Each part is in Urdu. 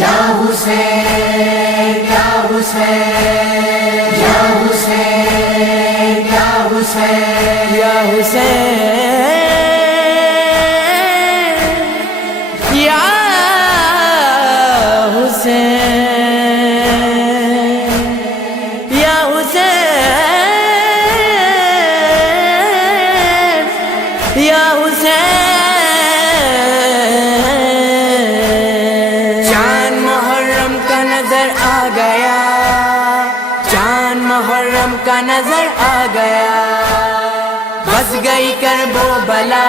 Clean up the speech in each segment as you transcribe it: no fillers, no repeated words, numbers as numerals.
یا حسین یا حسین یا حسین یا حسین یا حسین یا حسین یا حسین یا حسین چاند محرم کا نظر آ گیا، چاند محرم کا نظر آ گیا، بس گئی کرب و بلا،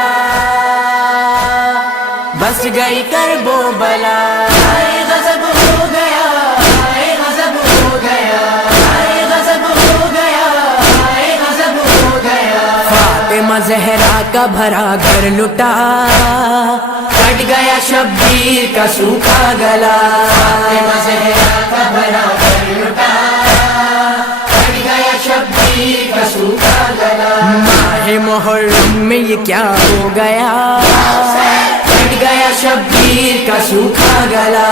بس گئی کرب و بلا، غضب ہو گیا، غضب ہو گیا، غضب ہو گیا، غضب ہو گیا۔ فاطمہ زہرا کا بھرا گھر لٹا، کٹ گیا شبیر کا سوکھا گلا، فاطمہ زہرا کا بھرا گھر لٹا، کٹ گیا شبیر کا سوکھا گلا۔ ماہ محرم میں یہ کیا ہو گیا، کٹ گیا شبیر کا سوکھا گلا،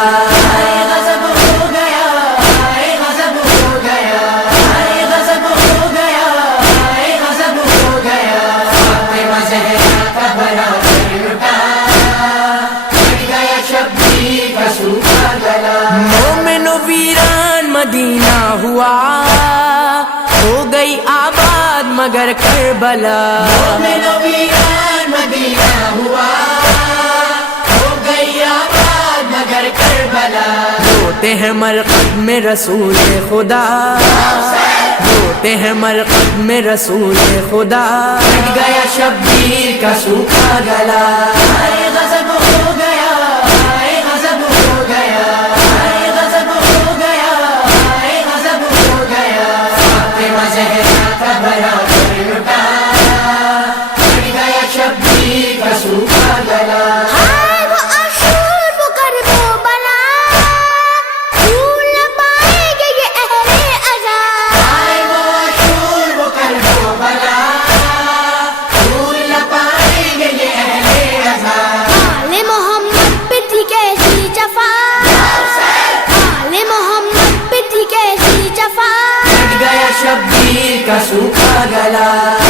غضب ہو گیا، غضب ہو گیا، غضب ہو گیا، غضب ہو گیا۔ فاطمہ زہرا کا بھرا گھر لٹا، کٹ گیا شبیر کا سوکھا گلا۔ مومن و ویران مدینہ ہوا، ہو گئی آباد مگر کربلا، مومن و ویران مدینہ ہوا، ہو گئی آباد مگر کربلا۔ روتے ہیں مرقد میں رسول خدا، روتے ہیں مرقد میں رسول خدا، کٹ گیا شبیر کا سوکھا گلا، غضب ہو گیا، غضب ہو گیا، غضب ہو گیا، غضب ہو گیا۔ فاطمہ زہرا کا بھرا گھر لٹا، کٹ گیا شبیر کا سوکھا گلا۔ شبیر کا سوکھا گلا۔